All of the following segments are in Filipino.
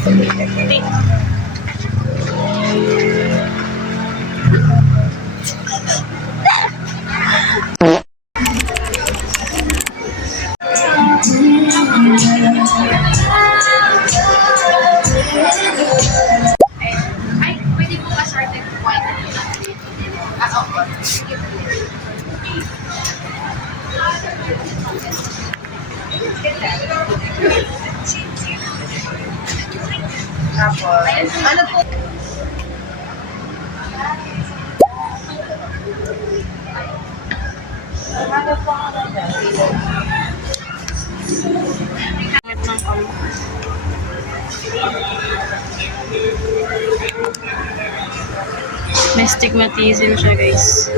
Ay, pwede po ba sorted white? Oo. Tapos, ano po? May stigmatism siya, guys.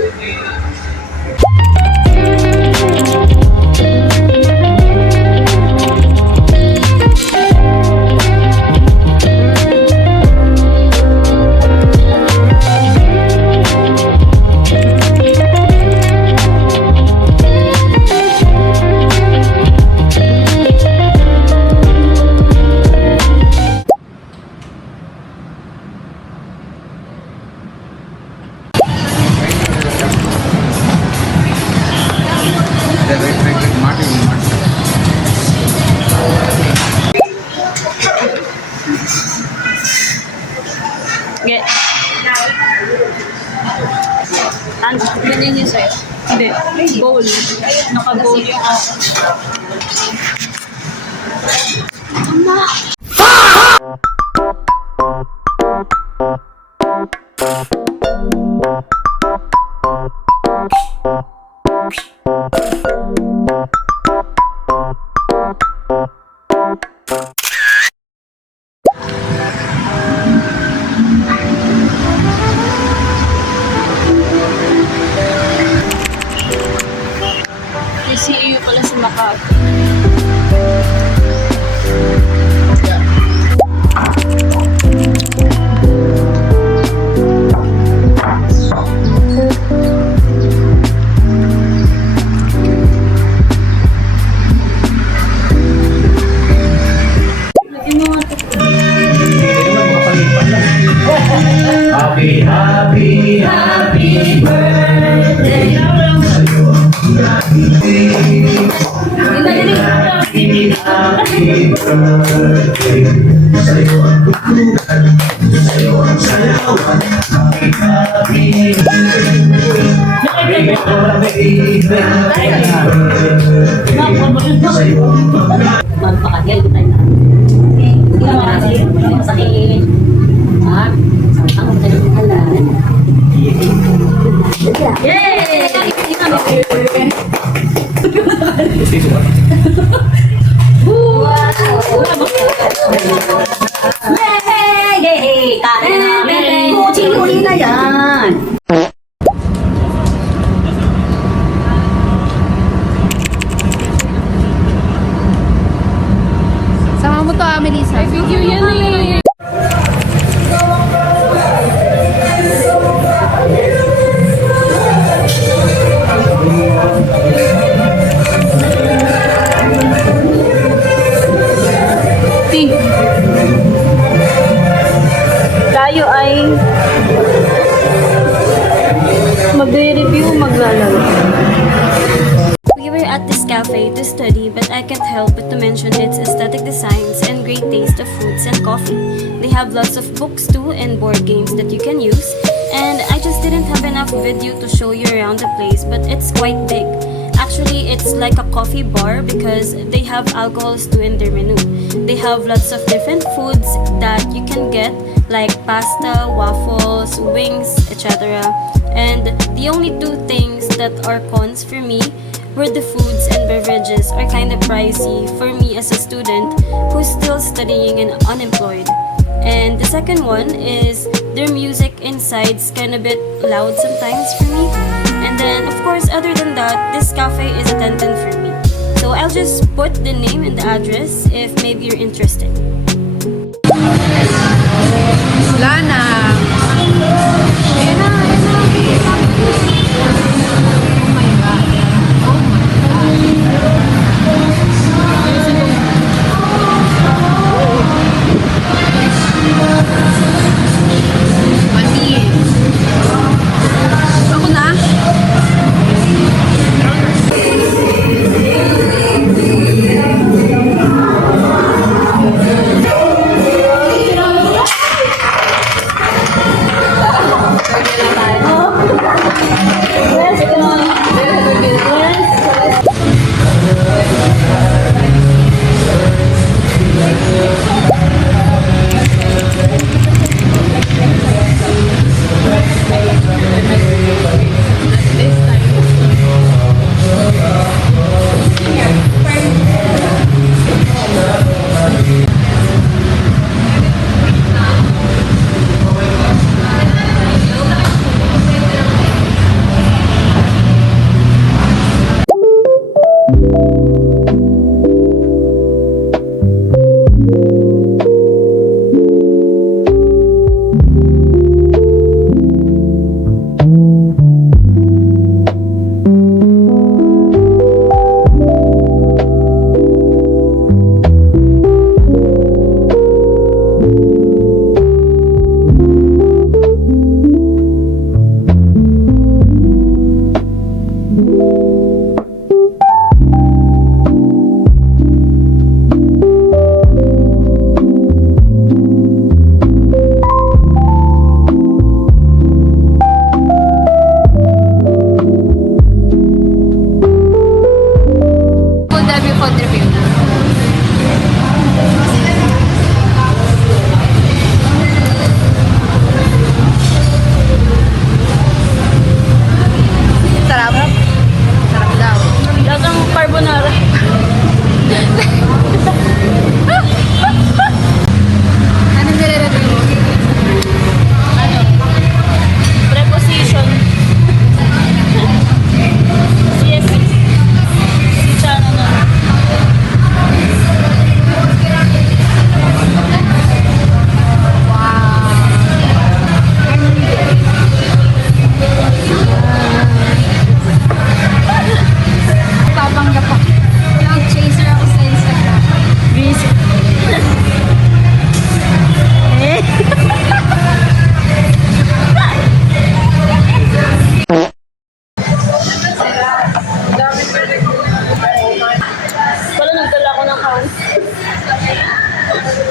Get. Ganyan yun sa'yo. Hindi. Bowl. Naka-bowl yung ako. CEU pala si Makati. Happy birthday. Happy birthday sa'yo ang tutukan, sa'yo ang sayawan. Happy birthday sa'yo ang pagkakas. Magpakagay ko tayo na. Hindi naman kasi masakit. Ha? Ang tayo ng halan. Yay! Yay! Kain namin! Kuching-uli na yan! Sama mo to, Melissa. Ay, video yan eh. Tayo ay magre-review, maglalaro. We were at this cafe to study, but I can't help but to mention its aesthetic designs and great taste of foods and coffee. They have lots of books too and board games that you can use. And I just didn't have enough video to show you around the place, but it's quite big. Actually, it's like a coffee bar because they have alcohols too in their menu. They have lots of different foods that you can get, like pasta, waffles, wings, etc. And the only two things that are cons for me were the foods and beverages are kind of pricey for me as a student who's still studying and unemployed. And the second one is their music inside's kind of bit loud sometimes for me. And then, of course, other than that, this cafe is a 10/10 for me. So I'll just put the name and the address if maybe you're interested. Lana. Ayan na, Oh my God. Oh my God.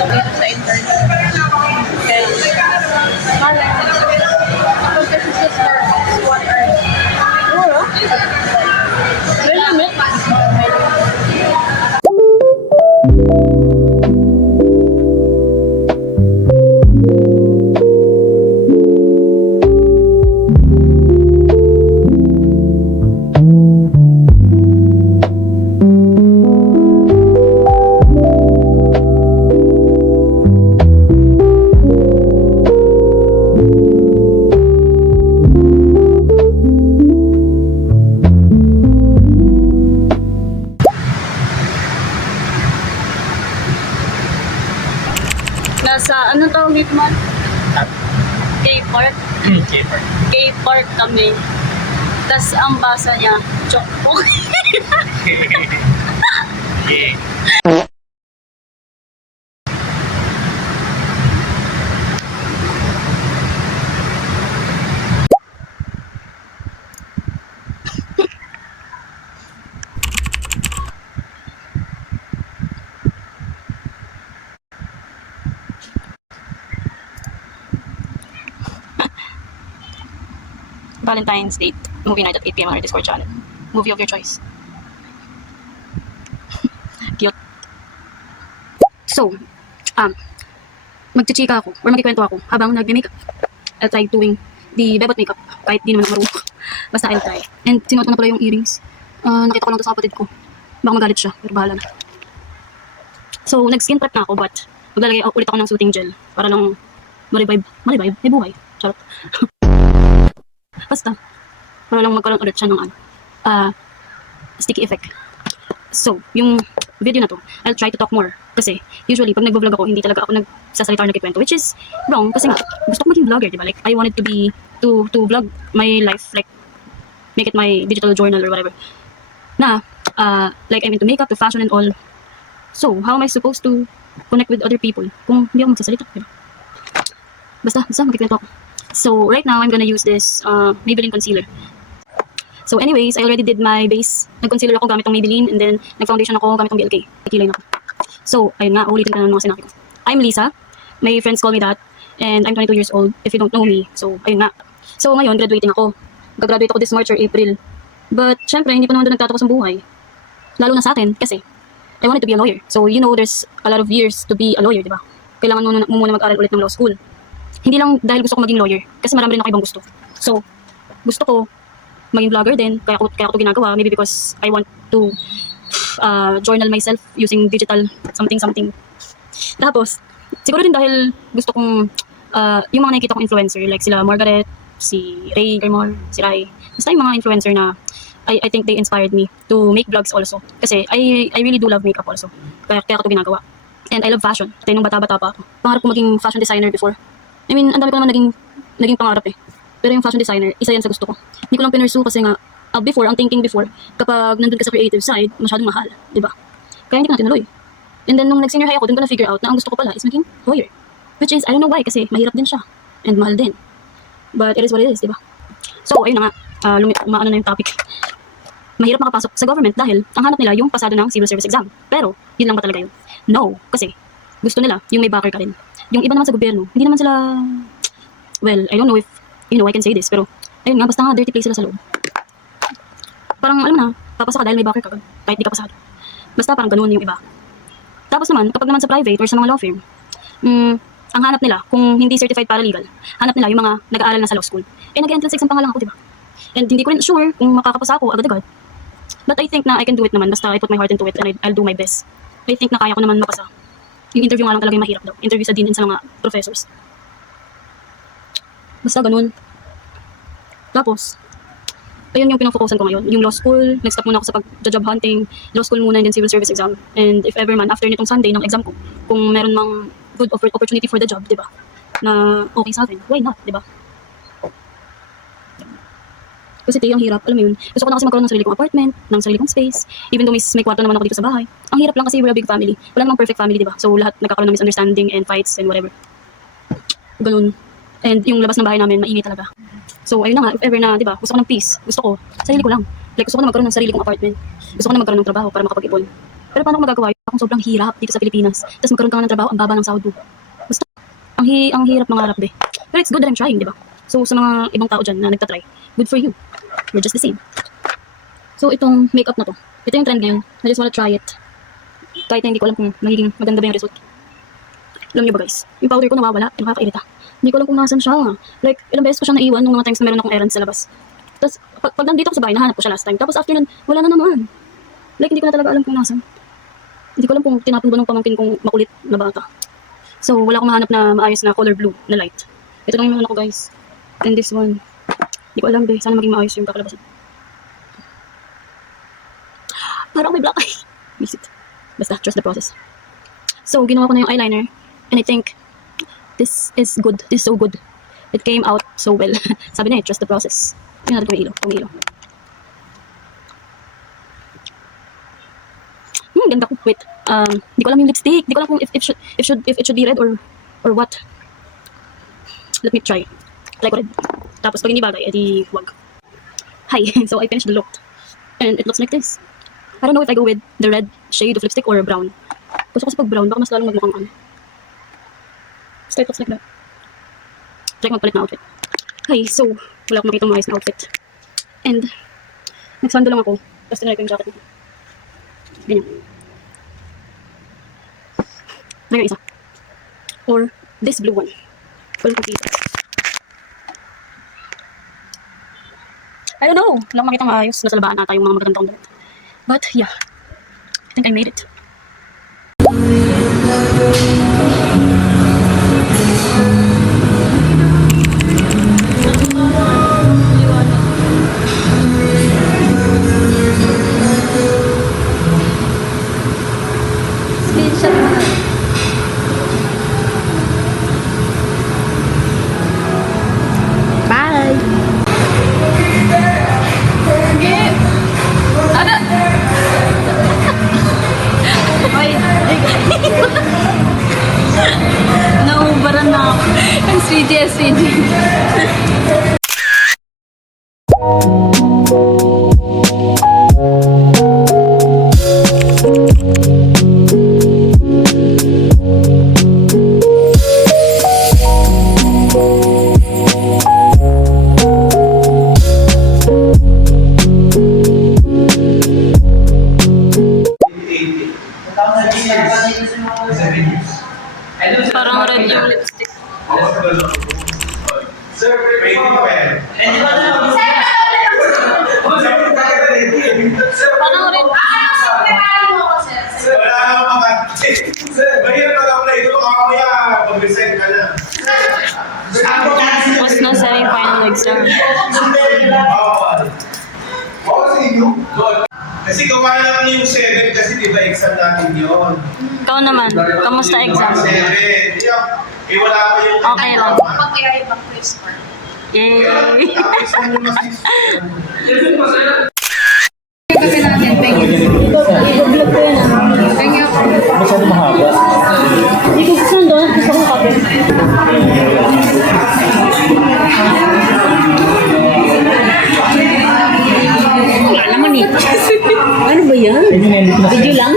nakikita ko dito sa internet. Okay. Mahal. Kapag kasi sa Starbucks, 1 hour. Siguro? May limit. Nasa, ano tawag dito man? K-Park. K-Park kami. Tapos ang basa niya, Chokpok. Valentine's Date. Movie night at 8 p.m. on our Discord channel. Movie of your choice. Cute. So, magchichika ako or magkikwento ako habang nagme-makeup. I'll try doing the bebot makeup kahit di naman ako marunong. Basta I'll try. And sinuot ko na pala yung earrings. Nakita ko lang to sa kapatid ko. Baka magalit siya, pero bahala na. So, nag-skin prep na ako but maglalagay ulit ako ng soothing gel para lang ma-revive, may buhay. Charot. Basta, para lang magkaroon ulit siya ng sticky effect. So, yung video na to, I'll try to talk more. Kasi, usually, pag nag-vlog ako, hindi talaga ako nagsasalita or nagkikwento. Which is wrong, kasi nga, gusto ko maging vlogger, diba? Like, I wanted to vlog my life, like, make it my digital journal or whatever. Like, I'm into makeup, to fashion and all. So, how am I supposed to connect with other people kung hindi ako magsasalita, diba? Basta, magkikwento ako. So, right now, I'm gonna use this Maybelline concealer. So, anyways, I already did my base. Nag-concealer ako gamit ng Maybelline and then nag-foundation ako gamit ng BLK. Nagkilay na ako. So, ayun nga, ulitin ka na ng mga sinabi ko. I'm Lisa. My friends call me that. And I'm 22 years old if you don't know me. So, ayun nga. So, ngayon, graduating ako. Gagraduate ako this March or April. But, syempre, hindi pa naman doon nagtatapos ang buhay. Lalo na sa akin, kasi I wanted to be a lawyer. So, you know, there's a lot of years to be a lawyer, di ba? Kailangan mo muna mag-aral ulit ng law school. Hindi lang dahil gusto ko maging lawyer, kasi marami rin ako ibang gusto. So, gusto ko maging vlogger din, kaya ko ito ginagawa, maybe because I want to journal myself using digital something. Tapos, siguro din dahil gusto kong, yung mga nakikita kong influencer, like sila Margaret, si Ray Garmor, si Rai, basta yung mga influencer na I think they inspired me to make vlogs also. Kasi I really do love makeup also, kaya ko ito ginagawa. And I love fashion, tayo nung bata-bata pa ako. Pangarap ko maging fashion designer before. I mean, ang dami ko naman naging pangarap eh. Pero yung fashion designer, isa yan sa gusto ko. Hindi ko lang pinursue kasi nga, ang thinking before, kapag nandun ka sa creative side, masyadong mahal, di ba? Kaya hindi ko na tinuloy. And then, nung nag-senior high ako, dun ko na-figure out na ang gusto ko pala is maging lawyer. Which is, I don't know why, kasi mahirap din siya. And mahal din. But it is what it is, di ba? So, ayun na nga, maano na yung topic. Mahirap makapasok sa government dahil ang hanap nila yung pasado ng civil service exam. Pero, yun lang ba talaga yun? No, kasi gusto nila yung may backer ka rin. Yung iba naman sa gobyerno, hindi naman sila, well, I don't know if, I can say this, pero, ayun nga, basta nga, dirty place sila sa loob. Parang, alam mo na, papasa ka dahil may backer ka, kahit di ka pasado. Basta parang ganun yung iba. Tapos naman, kapag naman sa private or sa mga law firm, ang hanap nila, kung hindi certified paralegal, hanap nila yung mga nag-aaral na sa law school. Nag-entrance exam pa nga lang ako, diba? And hindi ko rin sure kung makakapasa ako agad-agad. But I think na I can do it naman, basta I put my heart into it and I'll do my best. I think na kaya ko naman mapasa. Yung interview nga lang talaga yung mahirap daw. Interview sa dean and sa mga professors. Basta ganun. Tapos, ayun yung pinafokusan ko ngayon. Yung law school, nag-stop muna ako sa pag-job hunting. Law school muna and then civil service exam. And if ever man, after nitong Sunday ng exam ko, kung meron mang good opportunity for the job, diba? Na okay sa akin, why not, diba? Kasi tayo, ang hirap, alam mo yun. Gusto ko na kasi magkaroon ng sarili kong apartment, ng sarili kong space. Even though may kwarto naman ako dito sa bahay. Ang hirap lang kasi we're a big family. Wala namang perfect family, diba? So lahat nagkakaroon ng misunderstanding and fights and whatever. Ganun. And yung labas ng bahay namin, mainit talaga. So ayun na nga, if ever na, diba? Gusto ko ng peace. Gusto ko, sarili ko lang. Like gusto ko na magkaroon ng sarili kong apartment. Gusto ko na magkaroon ng trabaho para makapag-ipon. Pero paano ko magagawa yun? Akong sobrang hirap dito sa Pilipinas. Tapos magkaroon ka nga ng trabaho, ang baba ng sahod mo. Basta, ang hirap mangarap be. Pero it's good that I'm trying, di ba? So, sa mga ibang tao dyan na nagtatry, good for you. We're just the same. So, itong makeup na to, ito yung trend ngayon. I just wanna try it. Kahit na hindi ko alam kung magiging maganda ba yung result. Alam niyo ba guys, yung powder ko nawawala, nakakairita. Hindi ko alam kung nasan siya. Like, ilang beses ko siya naiwan nung mga times na meron akong errands sa labas. Tapos, pag nandito ako sa bahay, nahanap ko siya last time. Tapos after nun, wala na naman. Like, hindi ko na talaga alam kung nasan. Hindi ko alam kung tinapon ba ng pamangkin kong makulit na bata. So, wala akong mahanap na maayos na color blue na light. Ito lang yung ano ko guys. And this one. Hindi ko alam be, sana maging maayos yung kakalabasan. Parang may black eye. Visit. Basta, trust the process. So, ginawa ko na yung eyeliner. And I think, this is good. This is so good. It came out so well. Sabi na trust the process. Tingnan natin kung may ilaw. Ganda ko. Wait. Hindi ko alam yung lipstick. Hindi ko alam kung if it should be red or what. Let me try. Try ko red. Tapos pag hindi bagay, edi wag. Hi. So I finished the look. And it looks like this. I don't know if I go with the red shade of lipstick or brown. Gusto ko kasi pag brown, baka mas lalong magmukhang ano. So it looks like that. Try ko magpalit na outfit. Hi. So, wala akong makitang maayos na outfit. And, nagsando lang ako. Tapos tinry ko yung jacket ko. Ganyan. Try isa. Or, this blue one. Walang pag-isa. I don't know. Wala akong makitang maayos. Nasa labaan nata yung mga magandang damit. But, yeah. I think I made it. Nauubaran na ako. Ang SVG. Parang red yung lipstick. Sir, wait pa yan. Parang red. Sir, wala akong makatid. Sir, mahirap mag-apply ito. Mamaya, mag-resign ka na. Tapos na sa yung final exam. Oo, sino? Kasi gawa lang yung 7 kasi di ba exam natin yun. Ikaw naman, kamusta exam? 7. Eh, wala pa yung... Okay lang. Pag may ibang quiz for. Yay! Tapos mo yung mas... Masyado mahaba. Hindi ko gusto doon. Gusto kong kape. Alam mo ni. Ano ba yan? Video lang?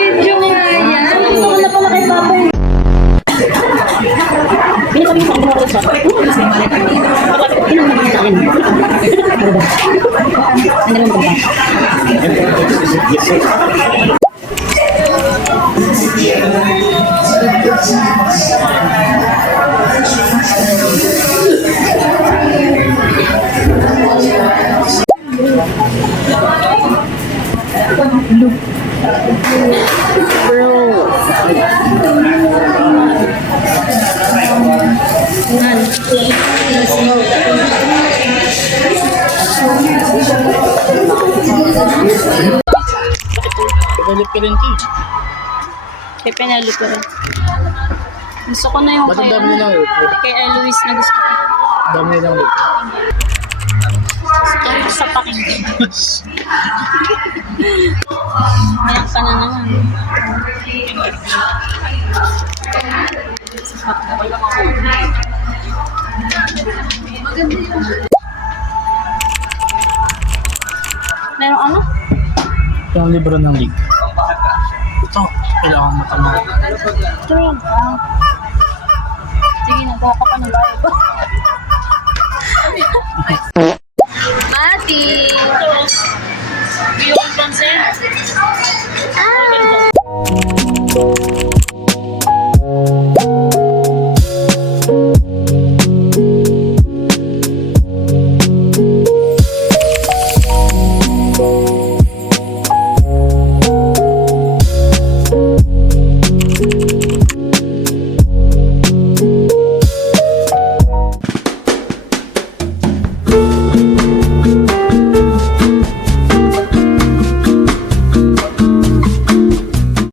Video nga yan. Ano na pala kay Papa? Pinasabi mo sa akin mga sa akin. Ilang naman sa akin. Ano naman ba? Pinulit ka rin, T. Kay Penelo ko rin. Gusto ko na yung Ba't ang dami nilang upo? kay Eloise na gusto ko. Dami nilang upo. Ito sa pakinggan. Ayan ka na naman. Meron ano? Yung libro ng league. Ito. Kailangan matamata. Ito yan. Sige na, baka pa ng bayo.